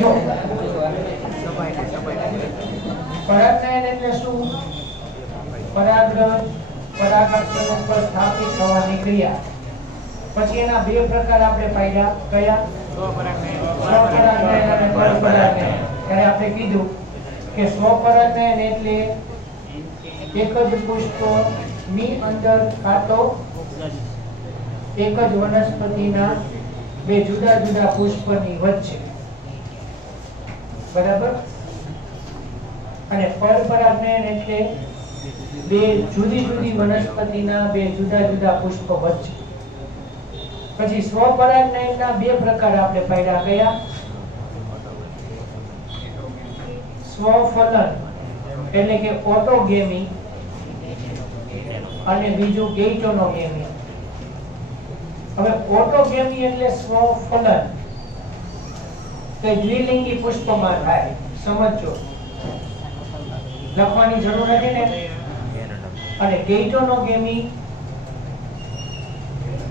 જો પરાગનયન એટલે શું? પરાગરજ પરાગાક્ષર ઉપર સ્થાપિત થવાની ક્રિયા. પછી એના બે પ્રકાર આપણે પાડ્યા. કયા? સ્વપરાગનયન અને પરપરાગનયન. ત્યારે આપણે કીધું કે સ્વપરાગનયન એટલે એક જ પુષ્પની અંદર કાં તો એક જ વનસ્પતિના બે જુદા જુદા પુષ્પની વચ્ચે, બરાબર. અને પરપરાગનયન એટલે બે જુદી જુદી વનસ્પતિના બે જુદા જુદા પુષ્પ વચ્ચે. પછી સ્વપરાગનયનના બે પ્રકાર આપણે પાડ્યા. કયા? સ્વફલન એટલે કે ઓટોગેમી અને બીજું ગેઇટોનોગેમી. હવે ઓટોગેમી એટલે સ્વફલન, તે દ્વિલિંગી પુષ્પમાં થાય. સમજો, લખવાની જરૂર નથી ને. અને ગેઇટોનોગેમી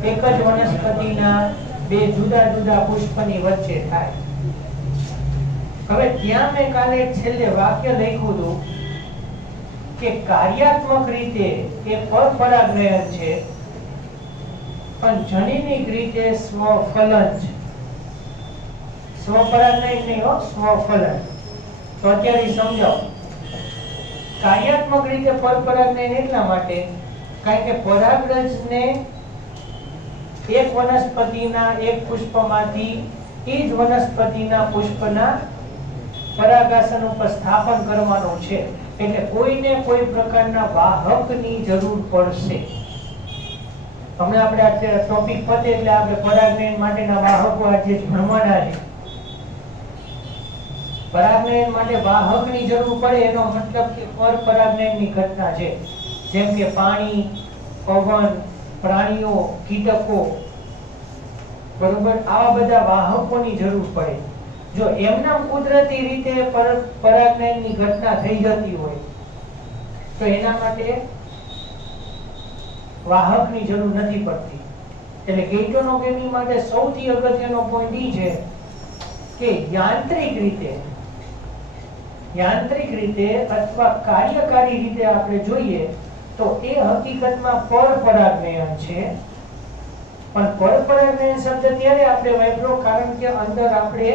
એક જ વનસ્પતિના બે જુદા જુદા પુષ્પની વચ્ચે થાય. હવે ત્યાં મેં કાલે છેલ્લે વાક્ય લખ્યું હતું કે કાર્યાત્મક રીતે એ પરપરાગનયન છે, પણ જનીનિક રીતે સ્વફલન છે. સ્વપરાગનયન નહીં હો, સ્વફલન. તો અત્યારે સમજાવો. કાર્યાત્મક રીતે પરપરાગનયન એટલા માટે કારણ કે પરાગરજને એક વનસ્પતિના એક પુષ્પમાંથી એ જ વનસ્પતિના પુષ્પના પરાગાસન ઉપર સ્થાપન કરવાનું છે. એટલે કોઈને કોઈ પ્રકારના વાહકની જરૂર પડશે. હમણાં આપણે આ ટોપિક પતે એટલે આપણે પરાગનયન માટેના વાહકો આજે ભણવાના છે. પરાગનયન માટે વાહકની જરૂર પડે એનો મતલબ કે પરપરાગનયનની ઘટના છે. જેમ કે પાણી, પવન, પ્રાણીઓ, કીટકો, બરોબર, આવા બધા વાહકોની જરૂર પડે. જો એમના કુદરતી રીતે પરાગનયનની ઘટના થઈ જતી હોય તો એના માટે વાહકની જરૂર નથી પડતી. એટલે ગેઇટોનોગેમી માટે સૌથી અગત્યનો પોઈન્ટ એ છે કે યાંત્રિક રીતે અથવા કાર્યકારી રીતે આપણે જોઈએ તો એ હકીકતમાં પરપરાગનયન છે. પણ પરપરાગનયન શબ્દ ત્યારે આપણે વાપર્યો કારણ કે અંદર આપણે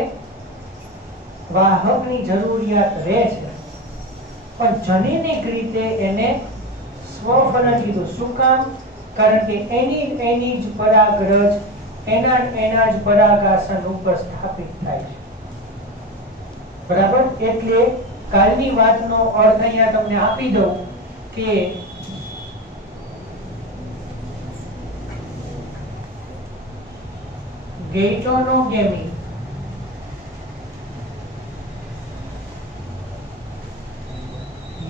વાહકની જરૂરિયાત રહે છે. પણ જનીનિક રીતે એને સ્વફલન કીધું. શું કામ? કારણ કે એની જ પરાગરજ એના જ પરાગાસન ઉપર સ્થાપિત થાય છે. બરાબર. એટલે કાલની વાતનો અર્થ અહીંયા તમને આપી દઉં કે ગેઇટોનોગેમી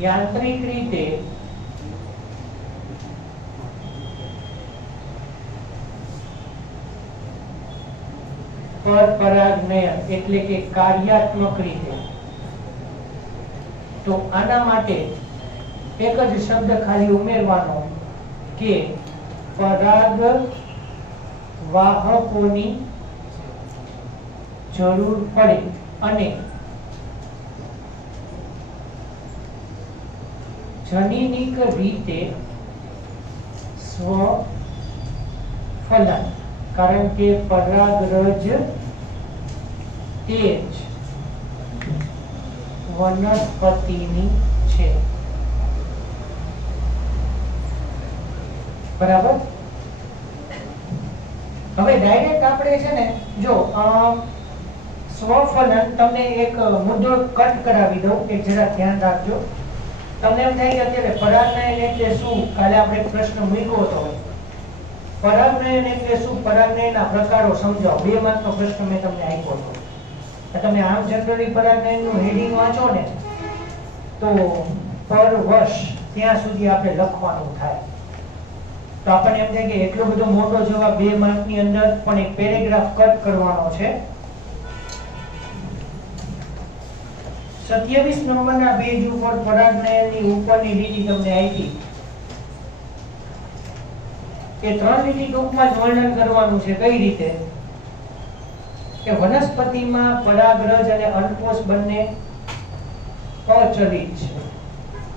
યાંત્રિક રીતે પરપરાગનયન એટલે કે કાર્યાત્મક રીતે. તો આના માટે એક જ શબ્દ ખાલી ઉમેરવાનો કે પરાગ વાહકોની જરૂર પડે અને જનીનિક રીતે સ્વફલન, કારણ કે પરાગરજ તે જ વનસ્પતિની છે. બરાબર. હવે ડાયરેક્ટ આપણે છે ને, જો સ્વફલન તમને એક મુદ્દો કટ કરાવી દઉં, એક જરા ધ્યાન રાખજો. તમને એમ થાય કે અત્યારે પરાગનયન એટલે શું? કાલે આપણે પ્રશ્ન મૂક્યો હતો. પરાગનયન એટલે શું? પરાગનયનના પ્રકારો સમજાવો. 2 માર્કનો પ્રશ્ન મેં તમને આપ્યો હતો. તમે આમ જનરલી પરાગનયનનું હેડિંગ વાંચો ને તો પર વર્ષ ત્યાં સુધી આપણે લખવાનું થાય. તો આપણને એમ થાય કે એટલો બધો મોટો જવાબ 2 માર્કની અંદર, પણ એક પેરેગ્રાફ કટ કરવાનો છે. 27 નંબરના પેજ ઉપર પરાગનયનની ઉપરની લીટી તમને આપી કે 3 લીટી ટૂંકમાં જ વર્ણન કરવાનું છે. કઈ રીતે? કે વનસ્પતિમાં પરાગરજ અને અંડકોષ બંને અચલિત છે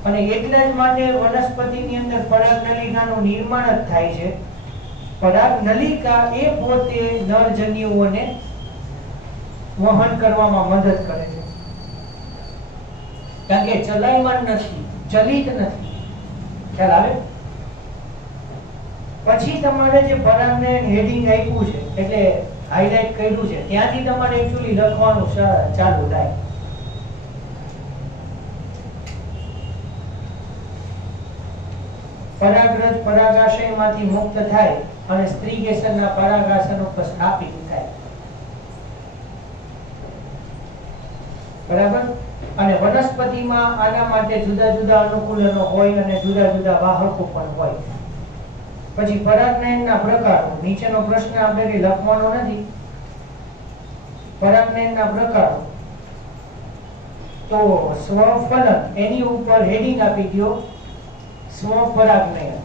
અને એટલા જ માટે વનસ્પતિની અંદર પરાગનલિકાનું નિર્માણ જ થાય છે. પરાગનલિકા એ પોતે નરજન્યુઓને વહન કરવામાં મદદ કરે છે, કારણ કે ચલાયમાન નથી, ચલિત નથી. ખ્યાલ આવે? પછી તમારે જે પરાગનયન હેડિંગ આપ્યું છે એટલે હાઇલાઇટ કર્યું છે ત્યાંથી તમારે એક્ચ્યુઅલી લખવાનું ચાલુ થાય. પરાગરજ પરાગાશયમાંથી મુક્ત થાય અને સ્ત્રી કેસરના પરાગાસન ઉપર સ્થાપિત થાય. બરાબર? અને વનસ્પતિમાં આના માટે જુદા જુદા અનુકૂલનો હોય અને જુદા જુદા વાહકો પણ હોય. પછી પરાગનયનના પ્રકારો, નીચેનો પ્રશ્ન આપણે કઈ લખવાનો નથી. પરાગનયનના પ્રકારો તો સ્વફલન, એની ઉપર હેડિંગ આપી દો સ્વપરાગનયન.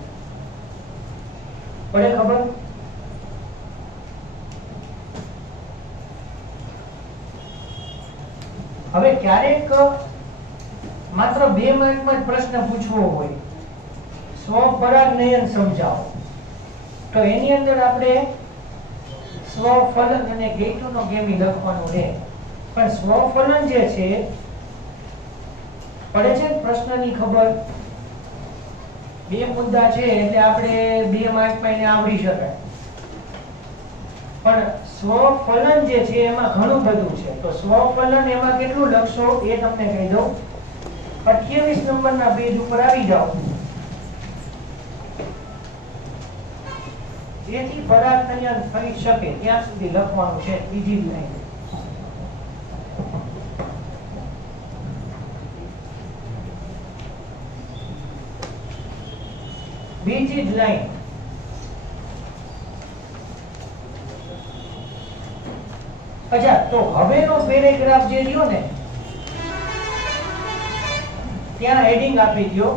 પડે ખબર? હવે ક્યારેક માત્ર 2 મિનિટમાં જ પ્રશ્ન પૂછવો હોય, સ્વપરાગનયન સમજાવો, તો એની અંદર આપણે સ્વફલન અને ગેઇટોનોગેમી લખવાનું રહે. પણ સ્વફલન જે છે, પડે છે પ્રશ્નની ખબર? 2 મુદ્દા છે એટલે આપણે 2 માર્કમાં એને આવડી શકાય. પણ સ્વફલન જે છે એમાં ઘણું બધું છે. તો સ્વફલન એમાં કેટલું લખશો એ તમને કહી દઉં. 28 નંબરના પેજ ઉપર આવી જાઓ. જેથી પરાગનયન થઈ શકે ત્યાં સુધી લખવાનું છે, બીજી જ લાઈન. બીજી જ લાઈન. અચ્છા, તો હવેનો પેરેગ્રાફ જે રહ્યો ને ત્યાં હેડિંગ આપી દો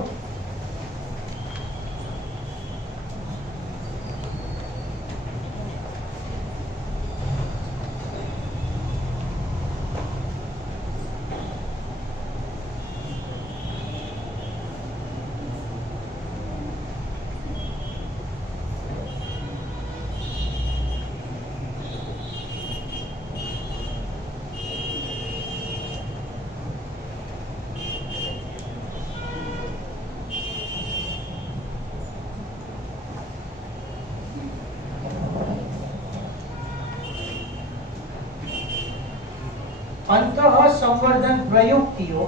અંતઃસંવર્ધન પ્રયુક્તિઓ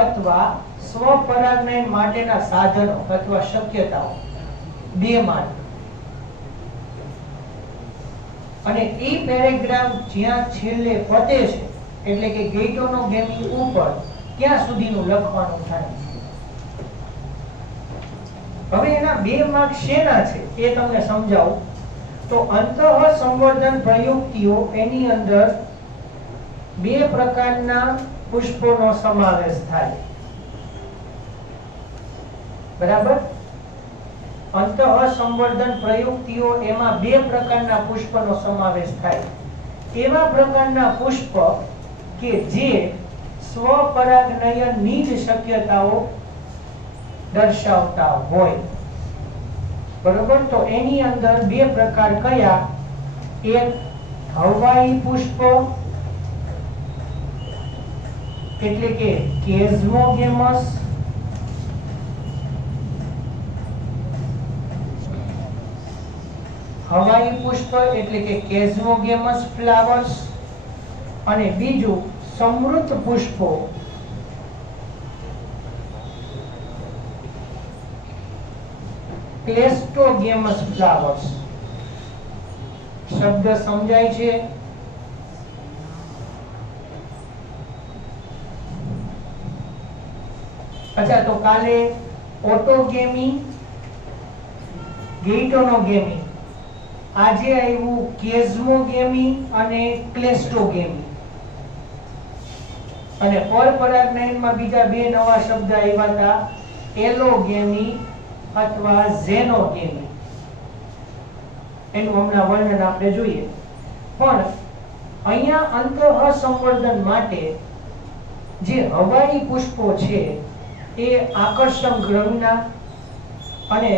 અથવા સ્વપરાગનયન માટેના સાધનો અથવા શક્યતાઓ 2 માર્ક. અને એ પેરેગ્રાફ જ્યાં છેલ્લે પતે છે એટલે કે ગેઇટોનોગેમી ઉપર ત્યાં સુધીનું લખવાનું થાય. હવે એના 2 માર્ક શેના છે એ તમને સમજાવું. તો અંતઃસંવર્ધન પ્રયુક્તિઓ એની અંદર 2 પ્રકારના પુષ્પોનો સમાવેશ થાય. બરાબર? અંતઃસંવર્ધન પ્રયુક્તિઓ એમાં 2 પ્રકારના પુષ્પનો સમાવેશ થાય. એવા પ્રકારના પુષ્પ કે જે સ્વપરાગનયનની જ શક્યતાઓ દર્શાવતા હોય. બરોબર? તો એની અંદર 2 પ્રકાર કયા? એક હવાઈ પુષ્પ એટલે કે કેઝમોગેમસ, હવાઈ પુષ્પ એટલે કે કેઝમોગેમસ ફ્લાવર્સ, અને બીજું સમૃદ્ધ પુષ્પો ક્લેસ્ટોગેમસ ફ્લાવર્સ. શબ્દ સમજાય છે? અચ્છા, તો કાલે ઓટોગેમી, ગેઇટોનોગેમી, આજે આવ્યું કેઝમોગેમી અને ક્લેસ્ટોગેમી. અને પરપરાગનયનમાં બીજા 2 નવા શબ્દ આવ્યા હતા, એલોગેમી અથવા ઝેનોગેમી. એનું હમણાં વર્ણન આપણે જોઈએ. પણ અહીંયા અંતઃ સંવર્ધન માટે જે હવાઈ પુષ્પો છે એ આકર્ષક રંગના અને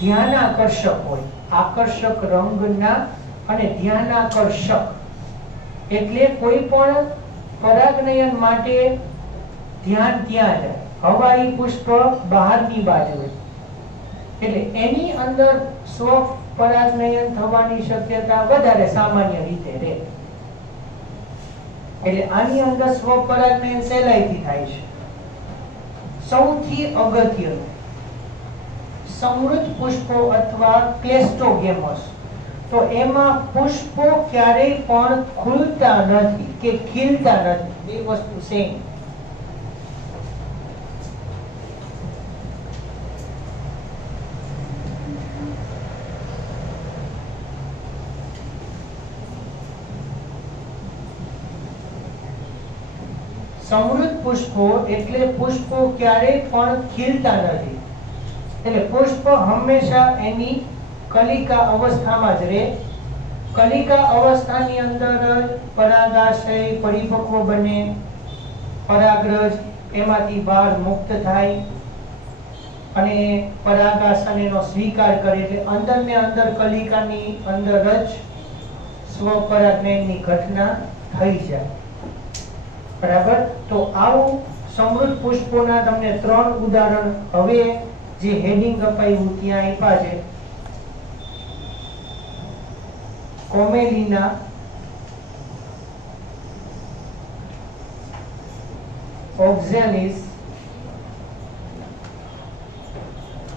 ધ્યાનાકર્ષક હોય. આકર્ષક રંગના અને ધ્યાનાકર્ષક એટલે કોઈ પણ પરાગનયન માટે ધ્યાન ત્યાં જાય. હવાઈ પુષ્પ બહારની બાજુ એટલે એની અંદર સ્વ પરાગનયન થવાની શક્યતા વધારે સામાન્ય રીતે રહે. એટલે આની અંદર સ્વ પરાગનયન સહેલાઈથી થાય છે. સૌથી અગત્યનું સમૃદ્ધ પુષ્પો અથવા ક્લેસ્ટોગેમસ, તો એમાં પુષ્પો ક્યારેય પણ ખુલતા નથી કે ખીલતા નથી. બે વસ્તુ સેમ. સમૃદ્ધ પુષ્પો એટલે પુષ્પો ક્યારેય પણ ખીલતા નથી. એટલે પુષ્પ હંમેશા એની કલિકા અવસ્થામાં જ રહે. કલિકા અવસ્થાની અંદર જ પરાગાશય પરિપક્વ બને, પરાગરજ એમાંથી બહાર મુક્ત થાય અને પરાગાસન એનો સ્વીકાર કરે. એટલે અંદર ને અંદર કલિકાની અંદર જ સ્વપરાગનયનની ઘટના થઈ જાય. બરાબર. તો આવું સમૃદ્ધ પુષ્પોના તમને 3 ઉદાહરણ હવે જે હેડિંગ અપાયું ત્યાં આપ્યા છે. કોમેલિના, ઓક્ઝેલિસ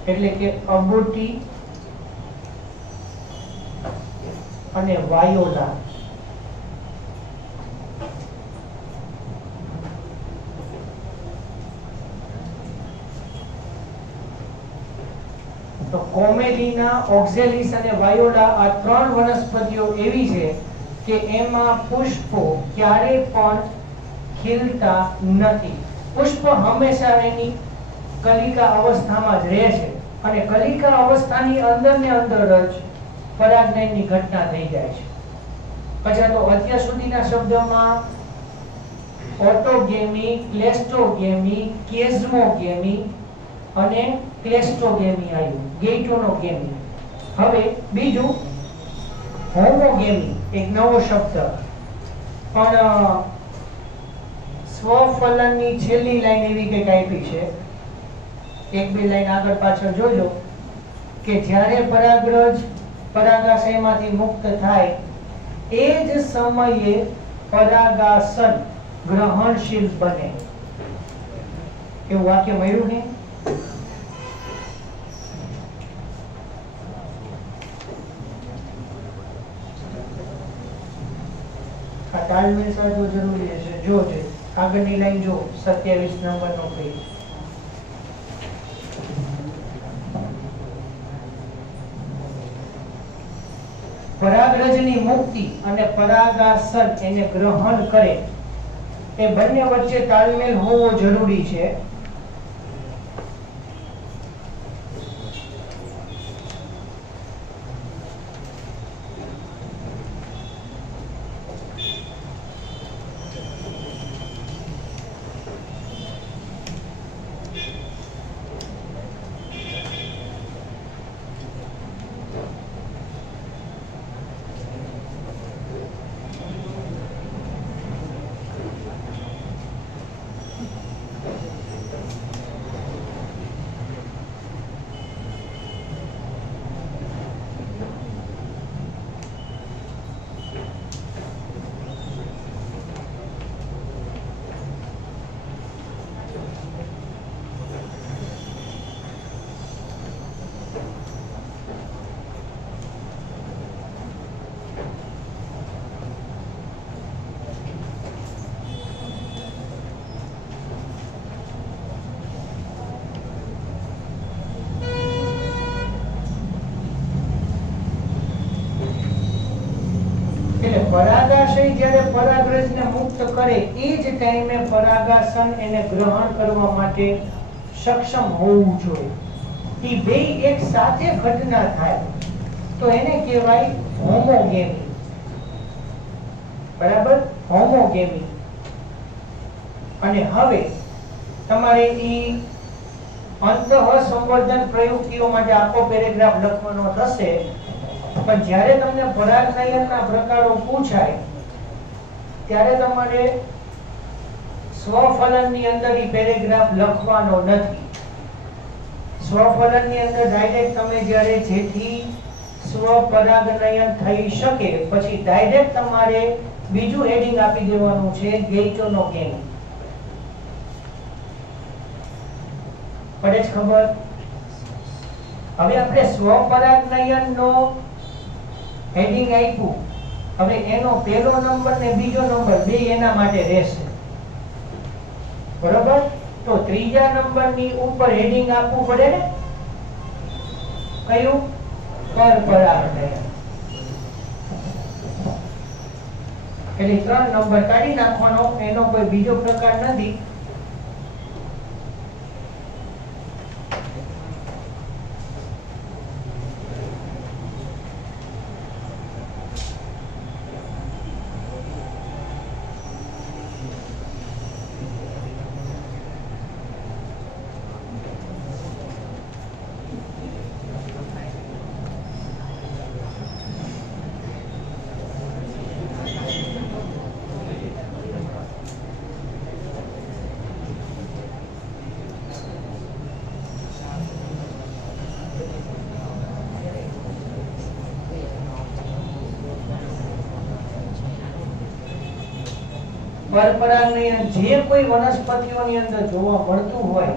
એટલે કે અબોટી અને વાયોલા. તો કોમેલિના, ઓક્ઝેલિસ અને વાયોલા આ 3 વનસ્પતિઓ એવી છે કે એમાં પુષ્પો ક્યારેય પણ ખીલતા નથી. પુષ્પ હંમેશા એની કલિકા અવસ્થામાં જ રહે છે અને કલિકા અવસ્થાની અંદર ને અંદર જ પરાગનયનની ઘટના થઈ જાય છે. પછી તો અત્યાર સુધીના શબ્દોમાં ઓટોગેમી, ક્લેસ્ટોગેમી, કેઝમોગેમી અને ક્લેસ્ટોગેમી આવ્યું, ગેઇટોનોગેમી. હવે બીજું હોમોગેમી, એક નવો શબ્દ. પણ સ્વફલનની છેલ્લી લાઈન એવી કંઈક આપી છે, 1-2 લાઈન આગળ પાછળ જોજો કે જ્યારે પરાગરજ પરાગાશયમાંથી મુક્ત થાય એ જ સમયે પરાગાસન ગ્રહણશીલ બને. એવું વાક્ય મળ્યું ને? આ તાલમેલ સાધવો જરૂરી છે. જો છે આગળની લાઈન જો 27 નંબરનો પેજ. પરાગરજની મુક્તિ અને પરાગાસન એને ગ્રહણ કરે એ બંને વચ્ચે તાલમેલ હોવો જરૂરી છે. પરાગાશય જ્યારે પરાગરજને મુક્ત કરે એ જ ટાઈમે પરાગાસન એને ગ્રહણ કરવા માટે સક્ષમ હોવું જોઈએ. એ બે એક સાથે ઘટના થાય તો એને કહેવાય હોમોગેમી. બરાબર, હોમોગેમી. અને હવે તમારે ઈ અંતઃસંવર્ધન પ્રયુક્તિઓ માટે આખો પેરેગ્રાફ લખવાનો થશે. પણ જ્યારે તમને પરાગનયનના પ્રકારો પૂછાય ત્યારે તમારે સ્વફલનની અંદર ઈ પેરેગ્રાફ લખવાનો નથી. સ્વફલનની અંદર ડાયરેક્ટ તમે જ્યારે જેથી સ્વપરાગનયન થઈ શકે પછી ડાયરેક્ટ તમારે બીજું હેડિંગ આપી દેવાનું છે ગેઇટોનોગેમી. પડે છે ખબર? હવે આપણે સ્વપરાગનયનનો હેડિંગ આપ્યું. હવે એનો પહેલો નંબર ને બીજો નંબર બે એના માટે રહેશે. બરોબર? તો ત્રીજા નંબરની ઉપર હેડિંગ આપવું પડે ને. કયું? પરપરાગનયન. એટલે 3 નંબર કાઢી નાખવાનો, એનો કોઈ બીજો પ્રકાર નથી. પરપરાગનયન જે કોઈ વનસ્પતિઓની અંદર જોવા મળતું હોય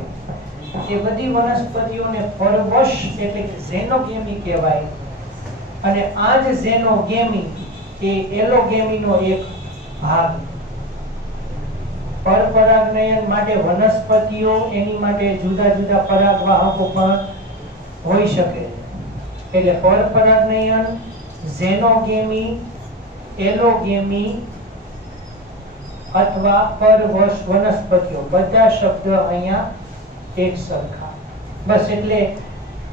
એ બધી વનસ્પતિઓને પરવશ એટલે કે ઝેનોગેમી કહેવાય. અને આ જ ઝેનોગેમી એ એલોગેમીનો એક ભાગ. પરપરાગનયન માટે વનસ્પતિઓ એની માટે જુદા જુદા પરાગવાહકો પણ હોઈ શકે. એટલે પરપરાગનયન, ઝેનોગેમી, એલોગેમી અથવા પરવશ વનસ્પતિઓ બધા શબ્દ અહીંયા એક સરખા. બસ એટલે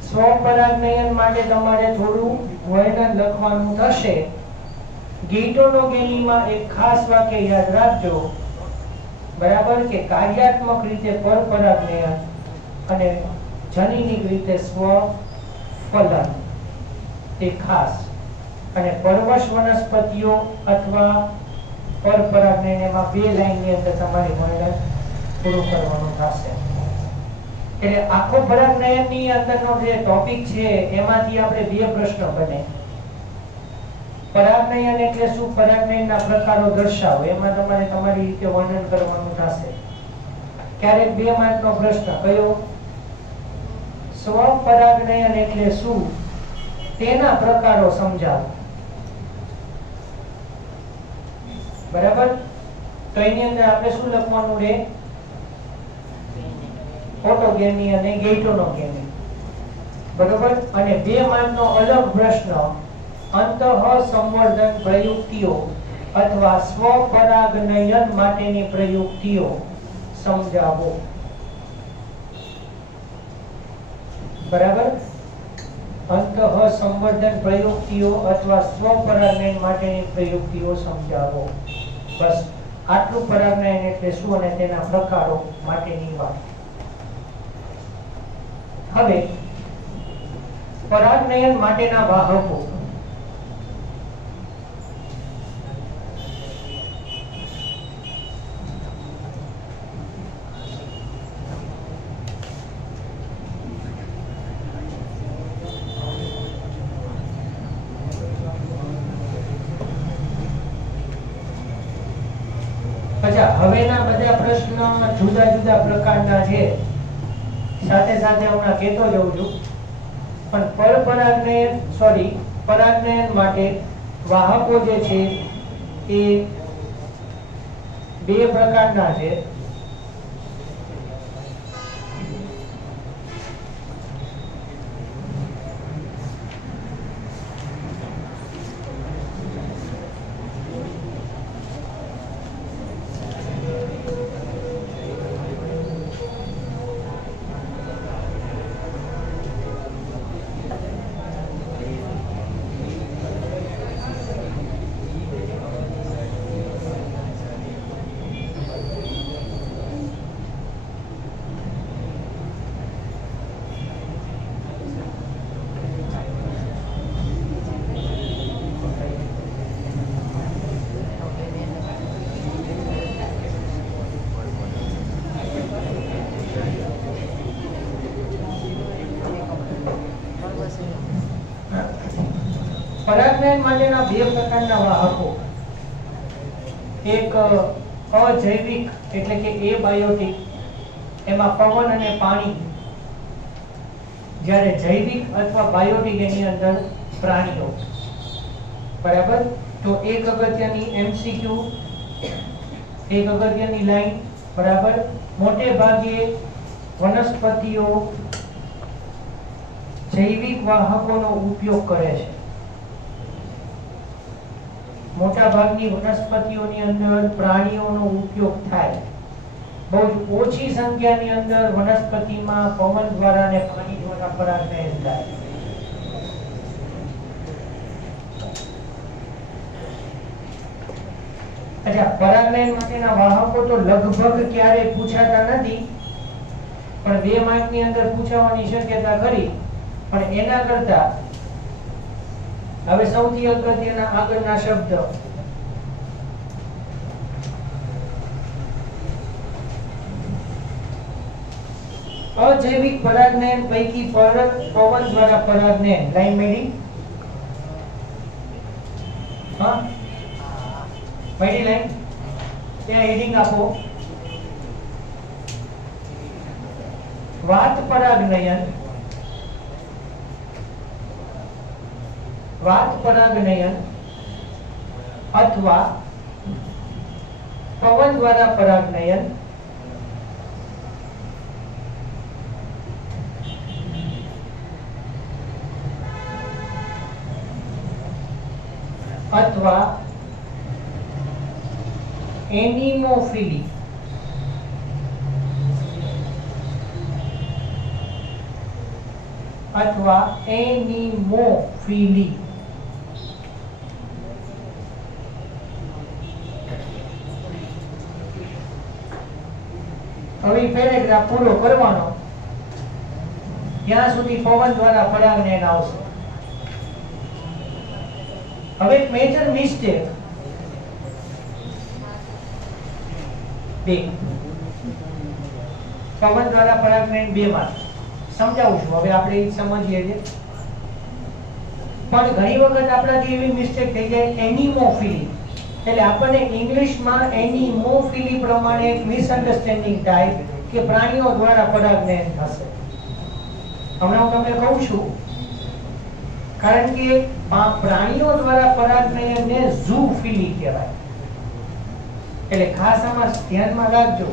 સ્વપરાગનયન માટે તમારે થોડું વર્ણન લખવાનું થશે. ગેઇટોનોગેમીમાં એક ખાસ વાક્ય યાદ રાખજો, બરાબર, કે કાર્યાત્મક રીતે પરપરાગનયન અને જનીનિક રીતે સ્વફલન. તે ખાસ. અને પરવશ વનસ્પતિઓ અથવા પરપરાગનયન એમાં 2 લાઈનની અંદર તમારે વર્ણન પૂરું કરવાનું થશે. એટલે આખો પરાગનયનની અંદરનો જે ટોપિક છે એમાંથી આપણે 2 પ્રશ્ન બને. પરાગનયન એટલે શું, પરાગનયનના પ્રકારો દર્શાવો, એમાં તમારે તમારી રીતે વર્ણન કરવાનું થશે. ક્યારેક 2 માર્કનો પ્રશ્ન કયો, સ્વપરાગનયન એટલે શું, તેના પ્રકારો સમજાવો. બરાબર? તો એની અંદર આપણે શું લખવાનું રહે, ઓટોગેમી અને ગેઇટોનોગેમી. બરાબર? અને 2 માર્કનો અલગ પ્રશ્ન, અંતઃસંવર્ધન પ્રયુક્તિઓ અથવા સ્વપરાગનયન માટેની પ્રયુક્તિઓ સમજાવો. બરાબર? અંતઃસંવર્ધન પ્રયુક્તિઓ અથવા સ્વપરાગનયન માટેની પ્રયુક્તિઓ સમજાવો. બસ આટલું પરાગનયન એટલે શું અને તેના પ્રકારો માટેની વાત. હવે પરાગનયન માટેના વાહકો. હવેના બધા પ્રશ્ન જુદા જુદા પ્રકારના છે, સાથે સાથે હમણાં કહેતો જઉં છું. પણ પરાગનયન માટે વાહકો જે છે એ 2 પ્રકારના છે. પરાગનયન માટેના બે પ્રકારના વાહકો, એક અજૈવિક એટલે કે એબાયોટિક, એમાં પવન અને પાણી, જ્યારે જૈવિક અથવા બાયોટિક એની અંદર પ્રાણીઓ. બરાબર. તો એક અગત્યની એમસીક્યુ, એક અગત્યની લાઈન. બરાબર. મોટે ભાગે વનસ્પતિઓ જૈવિક વાહકોનો ઉપયોગ કરે છે. મોટા ભાગની વનસ્પતિઓની અંદર પ્રાણીઓનો ઉપયોગ થાય. બહુ જ ઓછી સંખ્યાની અંદર વનસ્પતિમાં પવન દ્વારા અને પાણી દ્વારા પરાગનયન થાય. અચ્છા, પરાગનયન માટેના વાહકો તો લગભગ ક્યારે પૂછાતા નથી, પણ 2 માર્કની અંદર પૂછાવાની શક્યતા ખરી. પણ એના કરતા હવે સૌથી અગત્યના આગળના શબ્દ અજૈવિક પરાગનયન પૈકી પવન દ્વારા પરાગનયન. લાઈન મેડી? હા, મેડી લાઈન. ત્યાં હેડિંગ આપો. વાત પરાગનયન, વાત પરાગનયન અથવા પવન દ્વારા પરાગનયન અથવા એનિમોફિલી અથવા એનિમોફિલી. હવે પેરેગ્રાફ પૂરો કરવાનો ત્યાં સુધી પવન દ્વારા પરાગનયન આવશે. હવે એક મેજર મિસ્ટેક બે પવન દ્વારા પરાગનયન 2 માં સમજાવું છું. હવે આપણે એ સમજીએ છીએ, પણ ઘણી વખત આપણાથી એવી મિસ્ટેક થઈ જાય એનિમોફિલી, એટલે આપણને ઇંગ્લિશમાં એનિમોફિલી પ્રમાણે એક મિસઅન્ડરસ્ટેન્ડિંગ થાય કે પ્રાણીઓ દ્વારા પરાગનયન થશે. હમણાં હું તમને કહું છું, કારણ કે પ્રાણીઓ દ્વારા પરાગનયનને ઝૂફિલી કહેવાય. એટલે ખાસ આમાં ધ્યાનમાં રાખજો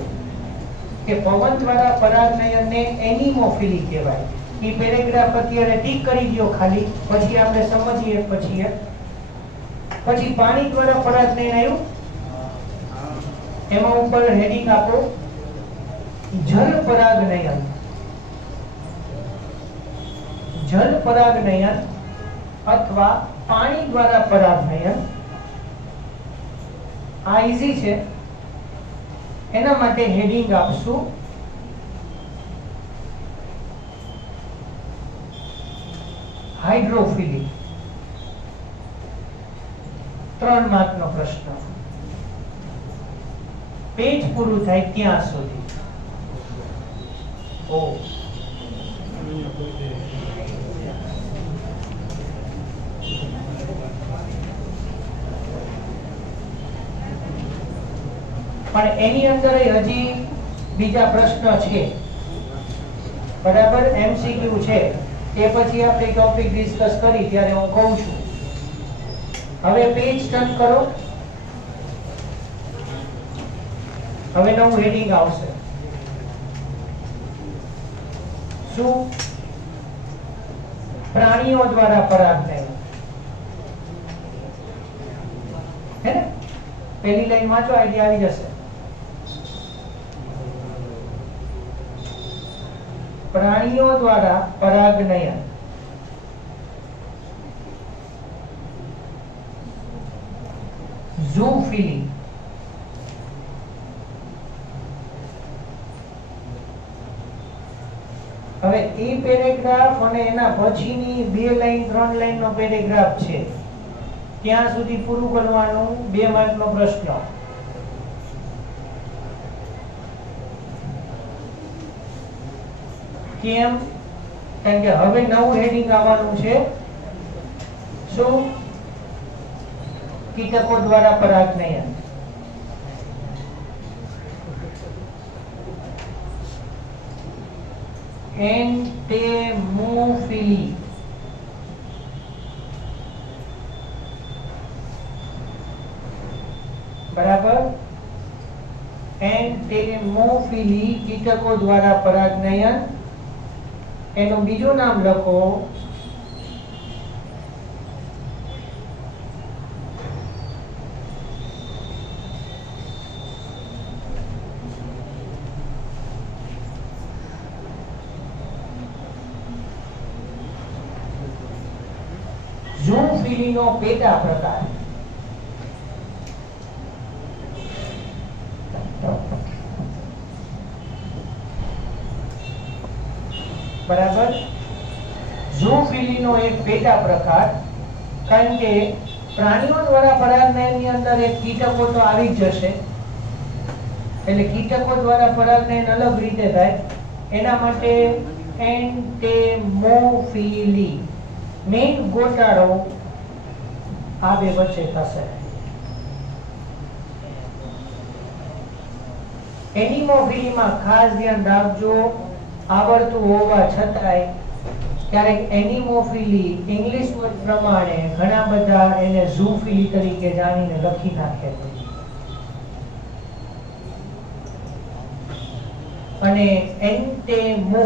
કે પવન દ્વારા પરાગનયનને એનિમોફિલી કહેવાય. એ પેરેગ્રાફ અત્યારે ટીક કરી દો ખાલી, પછી આપણે સમજીએ. પછી પાણી દ્વારા પરાગનયન આવ્યું, એમાં ઉપર હેડિંગ આપો જલ પરાગનયન. જલ પરાગનયન અથવા પાણી દ્વારા પરાગનયન. આ ઈઝી છે, એના માટે હેડિંગ આપશું હાઇડ્રોફિલી. 3 માર્કનો પ્રશ્ન. પેજ પૂરું થાય ત્યાં સુધી. ઓ પણ એની અંદર હજી બીજા પ્રશ્ન છે. બરાબર. એમસીક્યુ છે, એ પછી આપણે ટોપિક ડિસ્કસ કરી ત્યારે હું કહું છું. હવે પેજ ટર્ન કરો. હવે નવું હેડિંગ આવશે. શું? પ્રાણીઓ દ્વારા પરાગનયન. હે ને? પહેલી લાઈન વાંચો, આઈડિયા આવી જશે. પ્રાણીઓ દ્વારા પરાગનયન. ઝૂફિલી. હવે એ પેરેગ્રાફ અને એના પછીની 2 લાઈન 3 લાઈન નો પેરેગ્રાફ છે, ત્યાં સુધી પૂરું કરવાનું. 2 માર્કનો પ્રશ્ન. કેમ? કારણ કે હવે નવું હેડિંગ આવવાનું છે શું? કીટકો દ્વારા પરાગનયન. એન્ટેમોફિલી. બરાબર. એન્ટેમોફિલી કીટકો દ્વારા પરાગનયન. એનું બીજું નામ લખો ઝૂફિલીનો પેટા પ્રકાર. બરાબર. ઝૂફિલીનો એક પેટા પ્રકાર, કારણ કે પ્રાણીઓ દ્વારા પરાગનયનની અંદર એક કીટકો તો આવી જ જશે, એટલે કીટકો દ્વારા પરાગનયન અલગ રીતે થાય. એના માટે એન્ટેમોફિલી મેઇન ગોટાળો આ બે વચ્ચે થશે. એનિમોફિલીમાં ખાસ ધ્યાન રાખજો, આવડતું હોવા છતાંય ક્યારેક એનિમોફિલી ઇંગ્લિશ વર્ડ પ્રમાણે ઘણા બધા એને ઝૂફિલી તરીકે જાણીને લખી નાખે. અને એન્ટેમો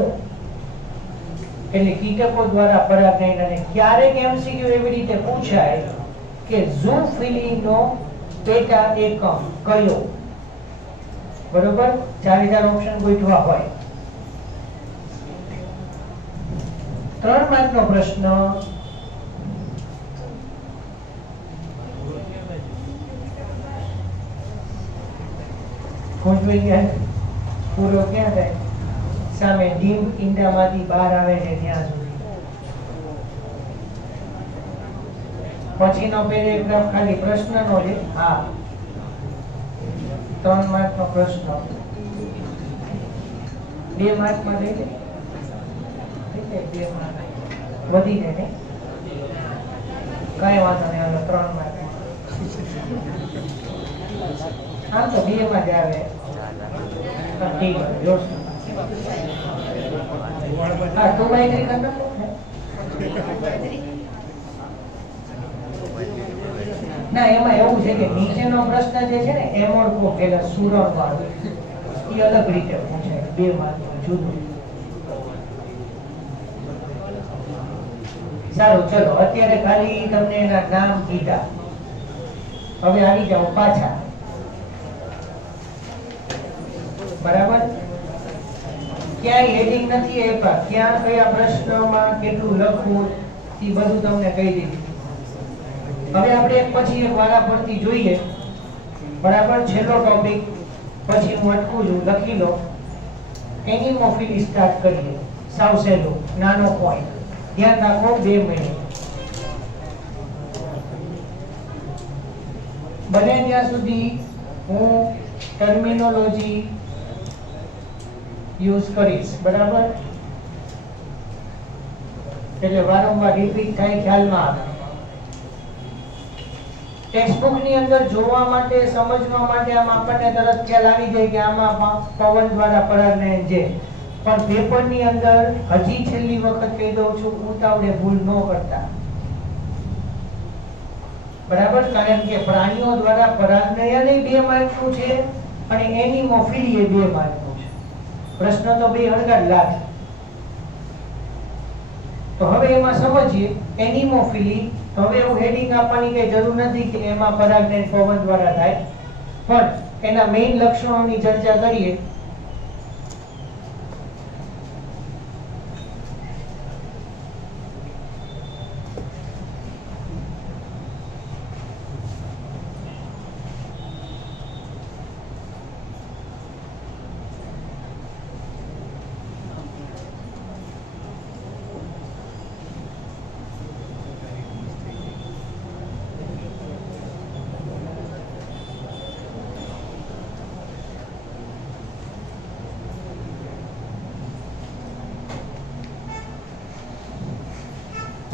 એટલે કીટકો દ્વારા પરાગનયન. અને ક્યારેક એમસીક્યુ એવી રીતે પૂછાય કે ઝૂફિલીનો પેટા એકમ કયો? બરોબર, 4000 ઓપ્શન ગોઠવા હોય. 3 માર્કનો પ્રશ્ન. ગોઠવાઈ ગયા? પૂરો ક્યાં થાય? સામે ડીમ ઈંડામાંથી બહાર આવે છે ત્યાં સુધી. પછીનો પેરેગ્રાફ ખાલી પ્રશ્નનો છે. હા, 3 માર્કનો પ્રશ્ન 2 માર્કમાં લઈ લે. 2 માર્ક વધી જાય ને, કઈ વાંધો નહીં. હાલો 3 માર્ક. આમ તો 2 માં જ આવે. ઠીક છે, જોશું. હા, 2/3 કર નાખો. ના, એમાં એવું છે કે નીચેનો પ્રશ્ન જે છે ને એમોર્ફો પેલા સુરણ વાળું એ અલગ રીતે પૂછાય, 2 માર્ક જુદું. સારું, ચલો અત્યારે ખાલી તમને એના નામ કીધા. હવે આવી જાઓ પાછા. બરાબર, ક્યાંય હેડિંગ નથી આપ્યા, ક્યાં કયા પ્રશ્નમાં કેટલું લખવું એ બધું તમને કહી દીધું. હવે આપણે એક પછી એક વારા ફરતી જોઈએ. બરાબર, છેલ્લો ટોપિક પછી હું અટકું છું, લખી લો. એનિમોફિલી સ્ટાર્ટ કરીએ. સાવ સહેલો નાનો પોઈન્ટ, ધ્યાન રાખો. 2 મિનિટ બને ત્યાં સુધી હું ટર્મિનોલોજી યુઝ કરીશ. બરાબર, એટલે વારંવાર રિપીટ થાય, ખ્યાલમાં આવે. ટેક્સ્ટબુક ની અંદર જોવા માટે, સમજવા માટે આમ આપણને તરત ખ્યાલ આવી જાય કે આમાં પવન દ્વારા પરાગનયન છે. પણ પેપર ની અંદર હજી છેલ્લી વખત કહી દઉં છું, ઉતાવળે ભૂલ ન કરતા. બરાબર, કારણ કે પ્રાણીઓ દ્વારા પરાગનયન 2 માર્કનું છે અને એનિમોફિલી 2 માર્કનું છે. પ્રશ્ન તો 2 હળગા જ લાગે. તો હવે એમાં સમજીએ એનિમોફિલી. તો હવે એવું હેડિંગ આપવાની કઈ જરૂર નથી કે એમાં પરાગનયન પવન દ્વારા થાય, પણ એના મેઇન લક્ષણોની ચર્ચા કરીએ.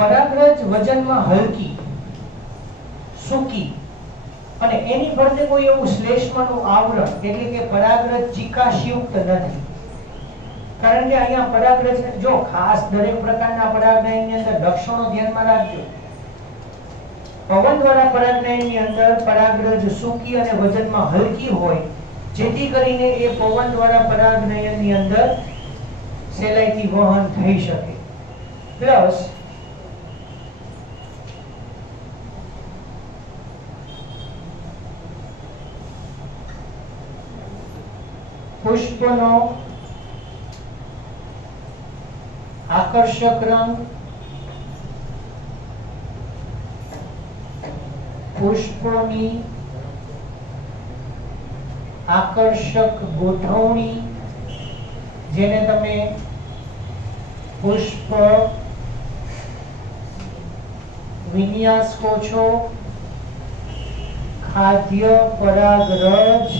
પરાગરજ વજનમાં હલકી સૂકી અને એની ફરતે કોઈ એવું શ્લેષ્મનું આવરણ એટલે કે પરાગરજ ચિકાશયુક્ત નથી. કારણ કે અહીંયા પરાગરજ જો ખાસ દરેક પ્રકારના પરાગનયનની અંદર લક્ષણો ધ્યાનમાં રાખજો. પવન દ્વારા પરાગનયનની અંદર પરાગરજ સૂકી અને વજનમાં હલકી હોય જેથી કરીને એ પવન દ્વારા પરાગનયનની અંદર સહેલાઈથી વહન થઈ શકે. પ્લસ પુષ્પનો આકર્ષક રંગ, પુષ્પોની આકર્ષક ગોઠવણી જેને તમે પુષ્પ વિન્યાસ કહો છો, ખાદ્ય પરાગરજ,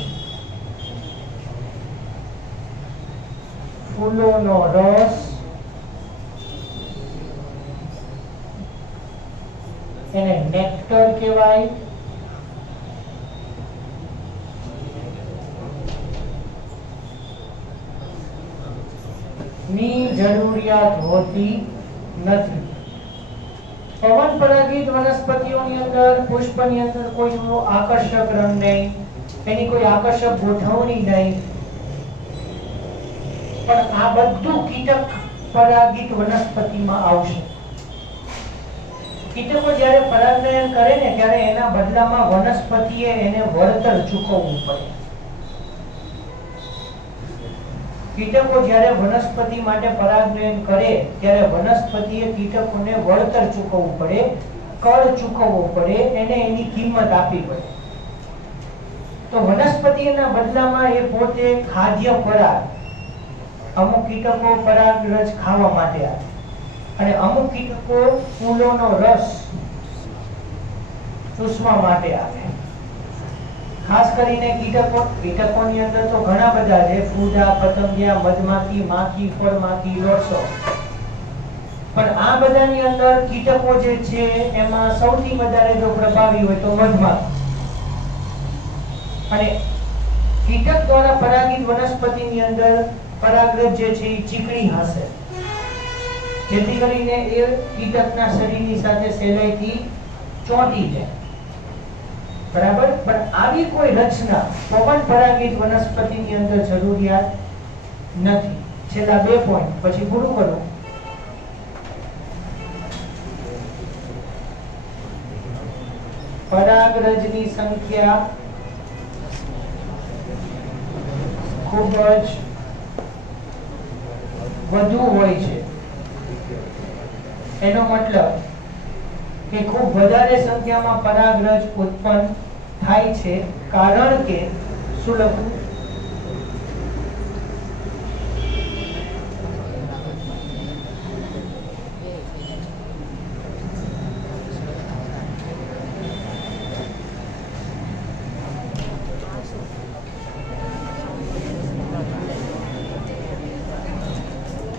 ફૂલોનો રસ, એને નેક્ટર કહેવાય. ની જરૂરિયાત હોતી નથી. પવન પરાગિત વનસ્પતિઓની અંદર પુષ્પની અંદર કોઈ આકર્ષક રંગ નહીં, એની કોઈ આકર્ષક ગોઠવણી નહીં. પણ આ બધું કીટક પરાગિત વનસ્પતિમાં આવશે. કીટકો જ્યારે પરાગનયન કરે ને ત્યારે એના બદલામાં વનસ્પતિએ એને વળતર ચૂકવવું પડે. કીટકો જ્યારે વનસ્પતિ માટે પરાગનયન કરે ત્યારે વનસ્પતિએ કીટકોને વળતર ચૂકવવું પડે, કર ચૂકવવો પડે, એને એની કિંમત આપવી પડે. તો વનસ્પતિના બદલામાં એ પોતે ખાદ્ય પરાગ, અમુક કીટકો પરાગરજ ખાવા માટે આવે અને અમુક કીટકો ફૂલોનો રસ ચૂસવા માટે આવે. ખાસ કરીને કીટકોની અંદર તો ઘણા બધા છે, ફૂદા, પતંગિયા, મધમાખી, માખી, ફળમાખી, લોટસો. પણ આ બધાની અંદર કીટકો જે છે એમાં સૌથી વધારે જો પ્રભાવી હોય તો મધમાખી. અને કીટક દ્વારા પરાગિત વનસ્પતિની અંદર પરાગરજ જે છે એ ચીકણી હશે જેથી કરીને એ કીટકના શરીરની સાથે સહેલાઈથી ચોંટી જાય. બરાબર. પણ આવી કોઈ રચના પવન પરાગિત વનસ્પતિની અંદર જરૂરિયાત નથી. છેલ્લા 2 પોઈન્ટ પછી પૂરું કરું. પરાગરજની સંખ્યા ખૂબ જ વધુ હોય છે. એનો મતલબ કે ખૂબ વધારે સંખ્યામાં પરાગરજ ઉત્પન્ન થાય છે કારણ કે શું લખું?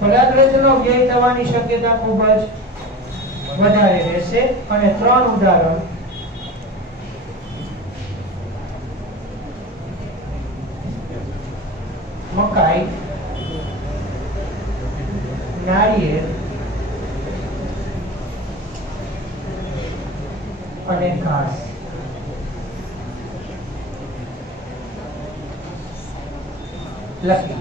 પરાગરજનો વ્યય થવાની શક્યતા ખૂબ જ વધારે રહેશે. અને 3 ઉદાહરણ મકાઈ, નાળિયેર અને ઘાસ. લખી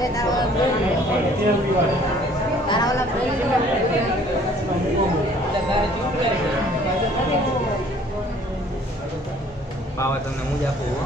With our પાવા તમને હું જ આપું હો.